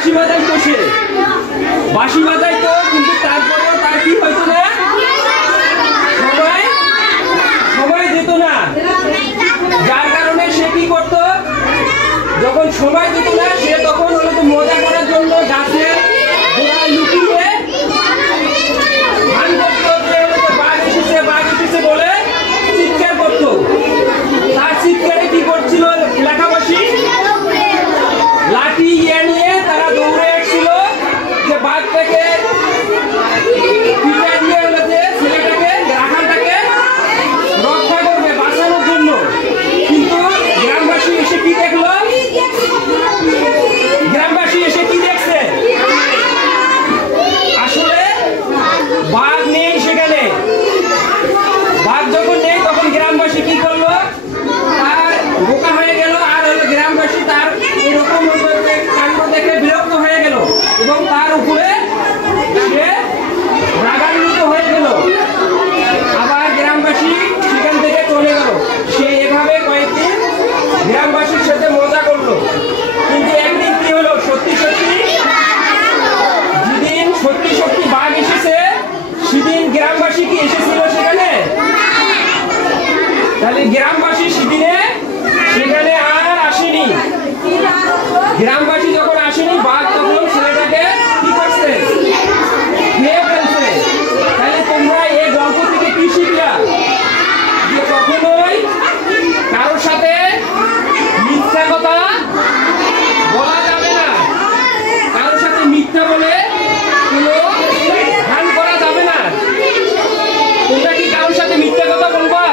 বাঁশি বাজাইতো, সে বাঁশি বাজাইতো, কিন্তু তারপরেও তার কি হইতো না, সময় যেত না। যার কারণে সে কি করত, যখন সময় যেত না সে তখন হলো তো মজা করার জন্য গাছে গোড়ায় লুকিয়ে গান করতো যে হলো তো বাঘ এসেছে বলে চিৎকার করতো। তার চিৎকারে কি করছিল এলাকাবাসী, লাঠি নিয়ে তারা দৌড়ে এসেছিল যে বাঘটাকে পিঠে দিয়ে হলো যে ছেলেটাকে রাখালটাকে রক্ষা করবে বাঁচানোর জন্য। কিন্তু গ্রামবাসী এসে কি দেখলো, গ্রামবাসী এসে কি দেখছে, আসলে বাঘ নেই সেখানে। বাঘ যখন নেই তখন গ্রামবাসী কি করলো, তার বোকা হয়ে গেল। আর হলো গ্রামবাসী তার এরকম কাণ্ড দেখে বিরক্ত হয়ে গেল এবং তার উপরে সে রাগান্বিত হয়ে গেল। আবার গ্রামবাসী সেখান থেকে চলে গেল। সে এভাবে কয়েকদিন গ্রামবাসীর সাথে মজা করলো। কিন্তু একদিন কি হলো, সত্যি সত্যি বাঘ এসেছে, সেদিন গ্রামবাসী কি এসেছিল সেখানে? তাহলে গ্রামবাসী সেখানে আর আসেনি। গ্রামবাসী যখন আসেনি, বাঘ তখন ছেলেটাকে কি করছে, খেয়ে ফেলছে। তাহলে তোমরা এই গল্প থেকে কি শিখলা, যে কখনোই কারোর সাথে মিথ্যা কথা বলা যাবে না, কারোর সাথে মিথ্যা বলে কোনো ধ্যান করা যাবে না। তোমরা কি কারোর সাথে মিথ্যা কথা বলবা?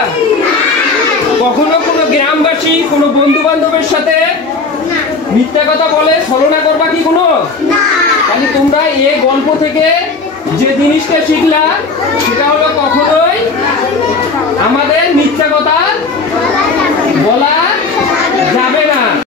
কখনো কোনো গ্রামবাসী কোনো বন্ধু বান্ধবের সাথে মিথ্যা কথা বলে ছলনা করবা কি কোনো? তাহলে তোমরা এই গল্প থেকে যে জিনিসটা শিখলা